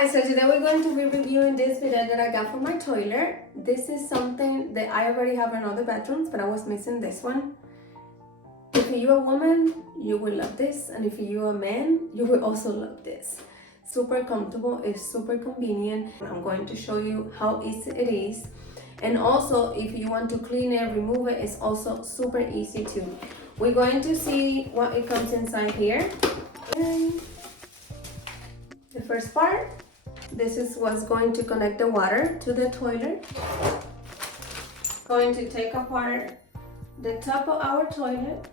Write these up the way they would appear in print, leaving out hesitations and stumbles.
Guys, so today we're going to be reviewing this bidet that I got from my toilet. This is something that I already have in other bathrooms, but I was missing this one. If you're a woman, you will love this, and if you're a man, you will also love this. Super comfortable, it's super convenient. I'm going to show you how easy it is, and also if you want to clean it, remove it, it's also super easy too. We're going to see what it comes inside here. And the first part, this is what's going to connect the water to the toilet. Going to take apart the top of our toilet.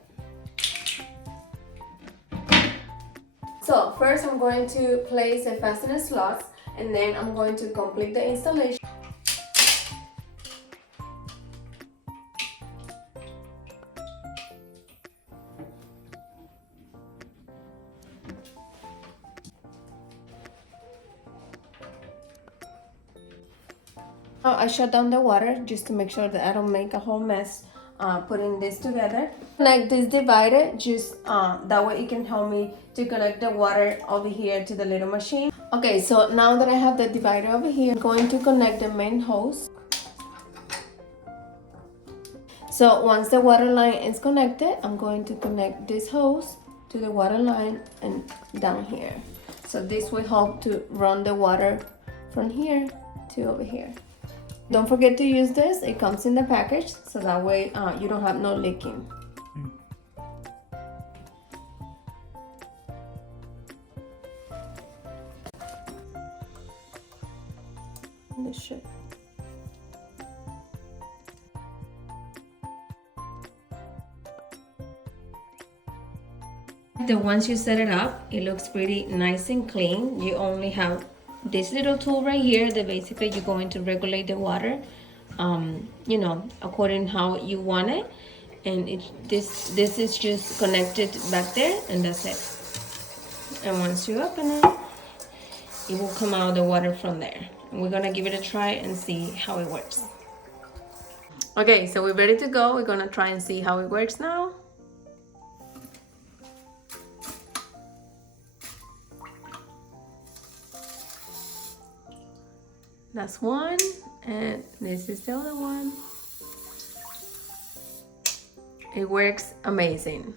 So first I'm going to place the fastener slots, and then I'm going to complete the installation. I shut down the water just to make sure that I don't make a whole mess putting this together. Like this divider, just that way it can help me to connect the water over here to the little machine. Okay, so now that I have the divider over here, I'm going to connect the main hose. So once the water line is connected, I'm going to connect this hose to the water line and down here. So this will help to run the water from here to over here. Don't forget to use this, it comes in the package, so that way you don't have no leaking. This should. Once you set it up, it looks pretty nice and clean. You only have this little tool right here that basically you're going to regulate the water, you know, according how you want it. And this is just connected back there, and that's it. And once you open it, it will come out the water from there. And we're gonna give it a try and see how it works. Okay, so we're ready to go. We're gonna try and see how it works now. That's one, and this is the other one. It works amazing.